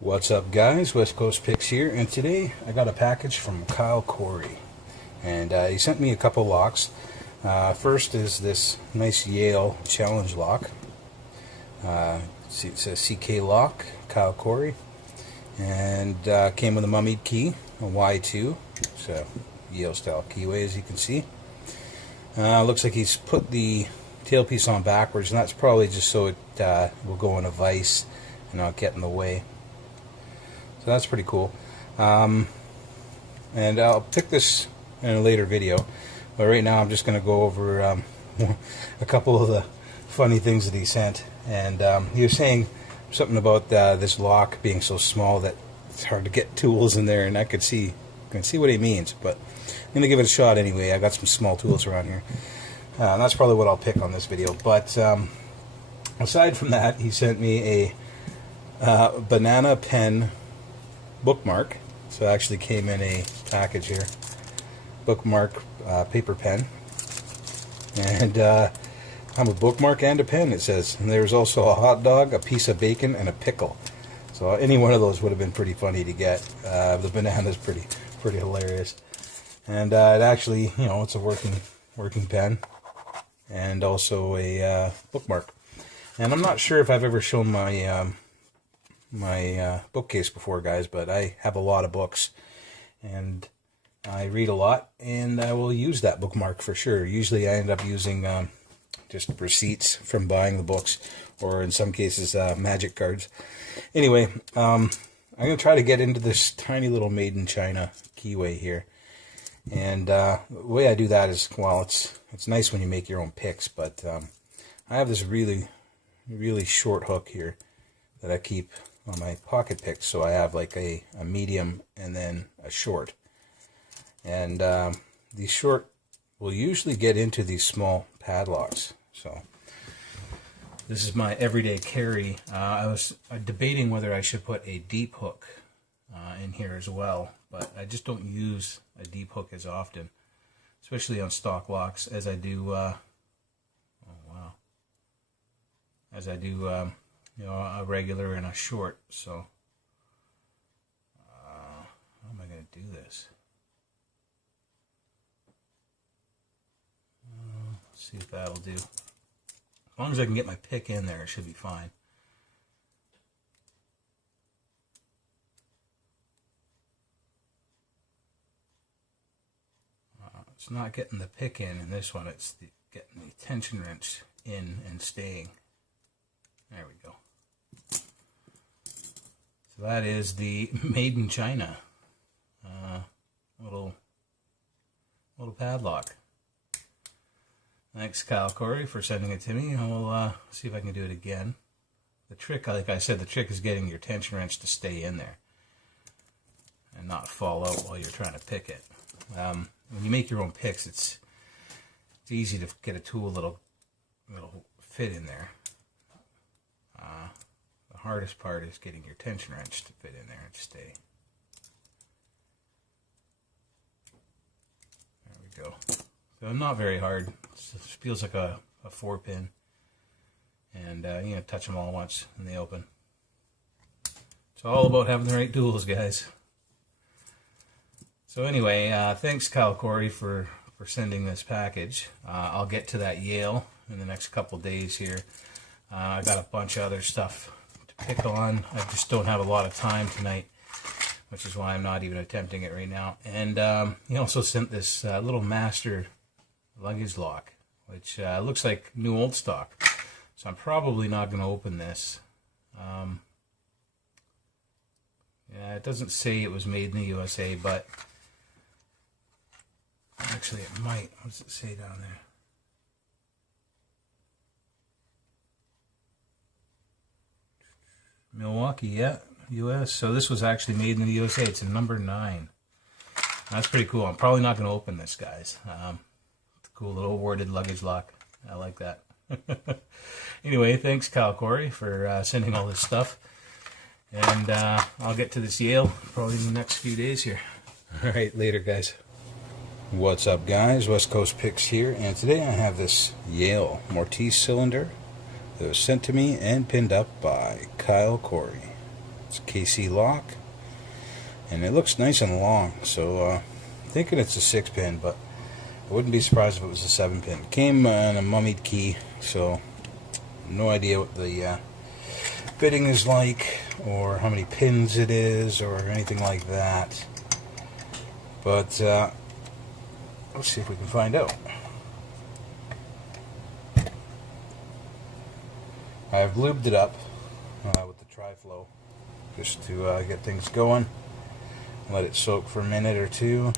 What's up, guys? West Coast Picks here, and today I got a package from Kyle Corey, and he sent me a couple locks. First is this nice Yale challenge lock. It says CK lock, Kyle Corey, and came with a mummied key, a Y2, so Yale style keyway, as you can see. Looks like he's put the tailpiece on backwards, and that's probably just so it will go in a vise and not get in the way. So that's pretty cool. And I'll pick this in a later video, but right now I'm just going to go over a couple of the funny things that he sent. And he was saying something about this lock being so small that it's hard to get tools in there, and I can see what he means, but I'm going to give it a shot anyway. I got some small tools around here. And that's probably what I'll pick on this video. But aside from that, he sent me a banana pen bookmark. So it actually came in a package here. Bookmark paper pen. And I'm a bookmark and a pen, it says. And there's also a hot dog, a piece of bacon, and a pickle. So any one of those would have been pretty funny to get. The banana's pretty hilarious. And it actually, it's a working pen. And also a bookmark. And I'm not sure if I've ever shown my my bookcase before, guys, but I have a lot of books and I read a lot, and I will use that bookmark for sure. Usually I end up using just receipts from buying the books, or in some cases magic cards. Anyway, I'm going to try to get into this tiny little made in China keyway here, and the way I do that is, well, it's nice when you make your own picks, but I have this really short hook here that I keep on my pocket picks. So I have like a medium and then a short. And the short will usually get into these small padlocks. So this is my everyday carry. I was debating whether I should put a deep hook in here as well, but I just don't use a deep hook as often, especially on stock locks, as I do a regular and a short. So how am I going to do this? Let's see if that'll do. As long as I can get my pick in there, it should be fine. It's not getting the pick in this one. It's getting the tension wrench in and staying. There we go. So that is the made in China little padlock. Thanks, Kyle Corey, for sending it to me. I'll see if I can do it again. The trick, like I said, the trick is getting your tension wrench to stay in there and not fall out while you're trying to pick it. When you make your own picks, it's easy to get a tool that'll fit in there. The hardest part is getting your tension wrench to fit in there and stay. There we go. So not very hard. It feels like a 4-pin. And touch them all once and they open. It's all about having the right tools, guys. So anyway, thanks, Kyle Corey, for sending this package. I'll get to that Yale in the next couple days here. I got a bunch of other stuff to pick on. I just don't have a lot of time tonight, which is why I'm not even attempting it right now. And he also sent this little master luggage lock, which looks like new old stock. So I'm probably not going to open this. Yeah, it doesn't say it was made in the USA, but actually it might. What does it say down there? Milwaukee, yeah, US. So this was actually made in the USA. It's a number 9. That's pretty cool. I'm probably not going to open this, guys. It's a cool little awarded luggage lock. I like that. Anyway, thanks, Kyle Corey, for sending all this stuff. And I'll get to this Yale probably in the next few days here. All right, later, guys. What's up, guys? West Coast Picks here, and today I have this Yale Mortise cylinder that was sent to me and pinned up by Kyle Corey. It's a KC lock, and it looks nice and long, so I'm thinking it's a 6-pin, but I wouldn't be surprised if it was a 7-pin. It came in a mummied key, so no idea what the fitting is like, or how many pins it is, or anything like that. But let's see if we can find out. I've lubed it up with the Tri-Flow just to get things going. Let it soak for a minute or two.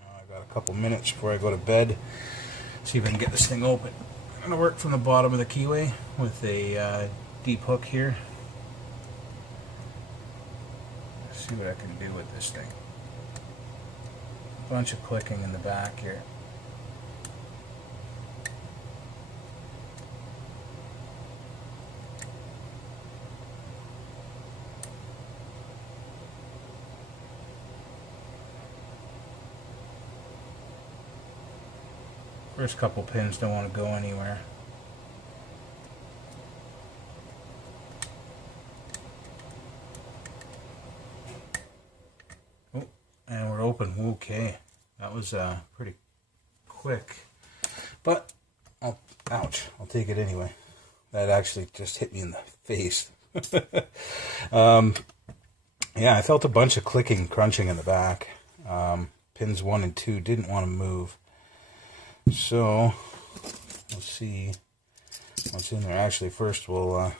Now I've got a couple minutes before I go to bed. See if I can get this thing open. I'm going to work from the bottom of the keyway with a deep hook here. Let's see what I can do with this thing. A bunch of clicking in the back here. First couple pins don't want to go anywhere. Oh, and we're open. Okay, that was pretty quick, but ouch, I'll take it anyway. That actually just hit me in the face. Yeah, I felt a bunch of clicking, crunching in the back. Pins 1 and 2 didn't want to move. So, let's see what's in there. Actually, first we'll,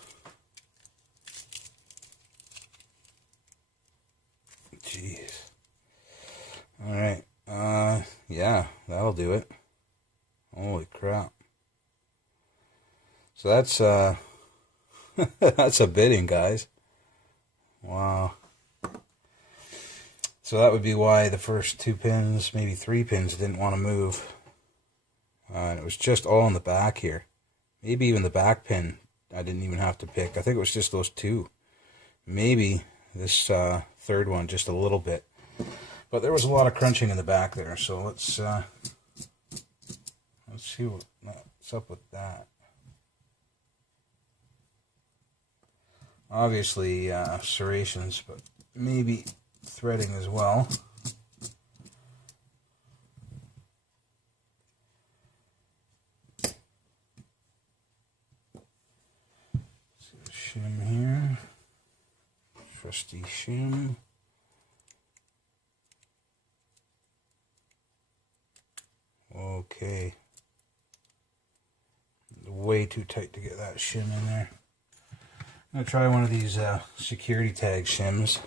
jeez. Alright, yeah, that'll do it. Holy crap. So that's, that's a bidding, guys. Wow. So that would be why the first 2 pins, maybe 3 pins, didn't want to move. And it was just all in the back here. Maybe even the back pin I didn't even have to pick. I think it was just those 2. Maybe this third one just a little bit. But there was a lot of crunching in the back there. So let's see what's up with that. Obviously serrations, but maybe threading as well. Shim here, trusty shim. Okay, way too tight to get that shim in there. I'm gonna try one of these security tag shims.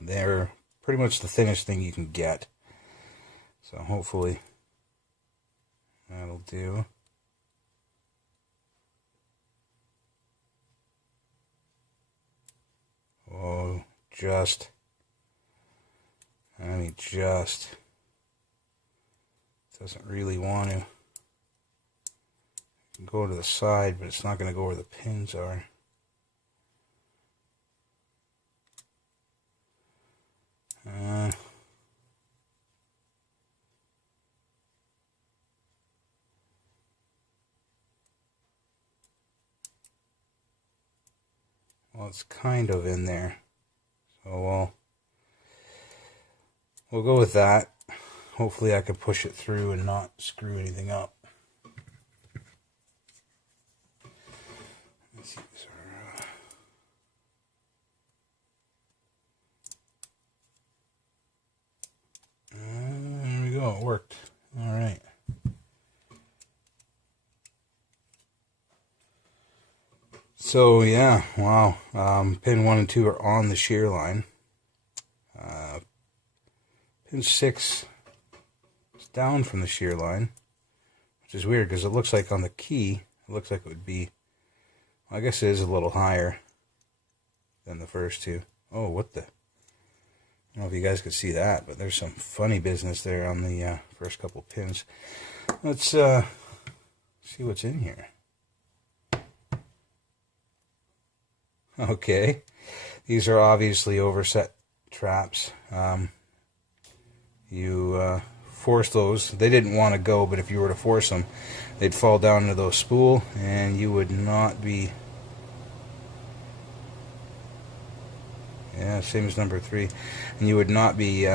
They're pretty much the thinnest thing you can get, so hopefully that'll do. Oh, just doesn't really want to. You can go to the side, but it's not going to go where the pins are. Well, it's kind of in there, so we'll go with that. Hopefully I can push it through and not screw anything up. Let's see, there we go, it worked. All right. So yeah, wow. Pin 1 and 2 are on the shear line. Pin 6 is down from the shear line, which is weird because it looks like on the key, it looks like it would be, well, I guess it is a little higher than the first 2. Oh, what the? I don't know if you guys could see that, but there's some funny business there on the first couple pins. Let's see what's in here. Okay, these are obviously overset traps. You force those. They didn't want to go, but if you were to force them, they'd fall down into those spool, and you would not be Yeah, same as number 3. And you would not be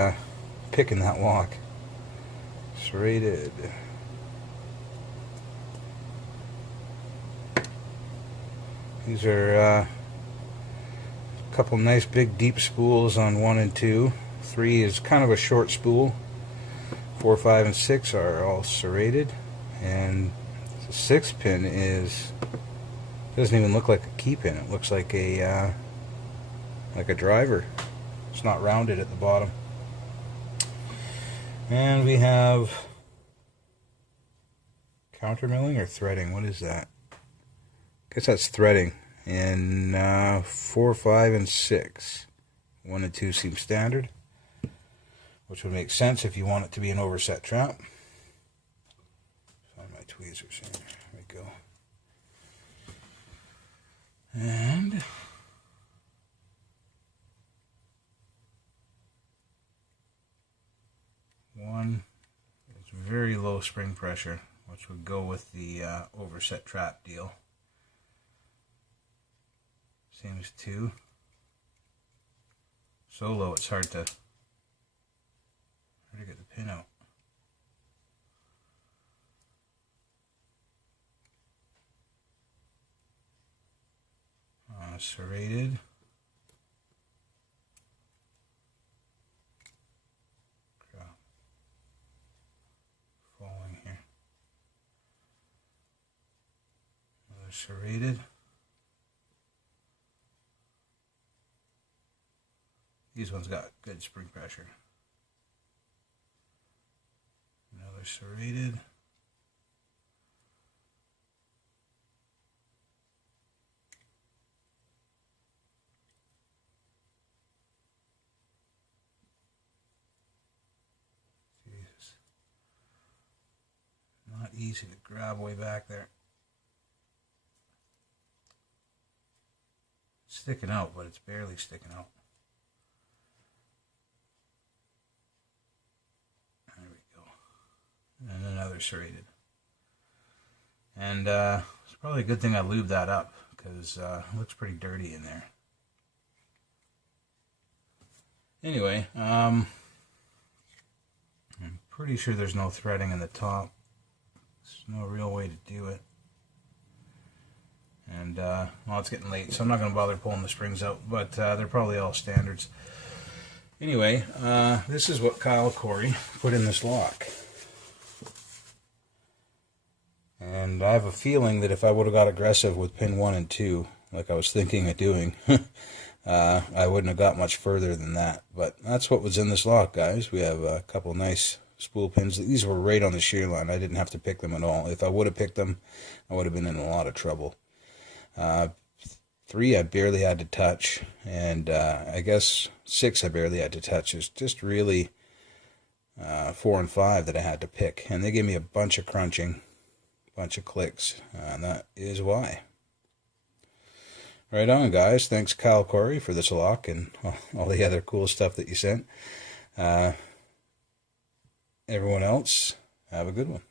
picking that lock. Serrated. These are a couple nice big deep spools on 1 and 2. 3 is kind of a short spool. 4, 5, and 6 are all serrated, and the 6th pin doesn't even look like a key pin. It looks like a driver. It's not rounded at the bottom. And we have countermilling or threading. What is that? I guess that's threading in 4, 5, and 6. 1 and 2 seem standard, which would make sense if you want it to be an overset trap. Find my tweezers here. There we go. And one is very low spring pressure, which would go with the overset trap deal. Same as 2. So low it's hard to get the pin out. Serrated. Falling here. Another serrated. These ones got good spring pressure. Another serrated. Jesus. Not easy to grab way back there. It's sticking out, but it's barely sticking out. And another serrated. And it's probably a good thing I lubed that up, because it looks pretty dirty in there. Anyway, I'm pretty sure there's no threading in the top. There's no real way to do it. And, well, it's getting late, so I'm not going to bother pulling the springs out, but they're probably all standards. Anyway, this is what Kyle Corey put in this lock. And I have a feeling that if I would have got aggressive with pin 1 and 2, like I was thinking of doing, I wouldn't have got much further than that. But that's what was in this lock, guys. We have a couple nice spool pins. These were right on the shear line. I didn't have to pick them at all. If I would have picked them, I would have been in a lot of trouble. 3 I barely had to touch, and I guess 6 I barely had to touch. It's just really 4 and 5 that I had to pick. And they gave me a bunch of crunching. Bunch of clicks, and that is why. Right on, guys. Thanks, Kyle Corey, for this lock and all the other cool stuff that you sent. Everyone else, have a good one.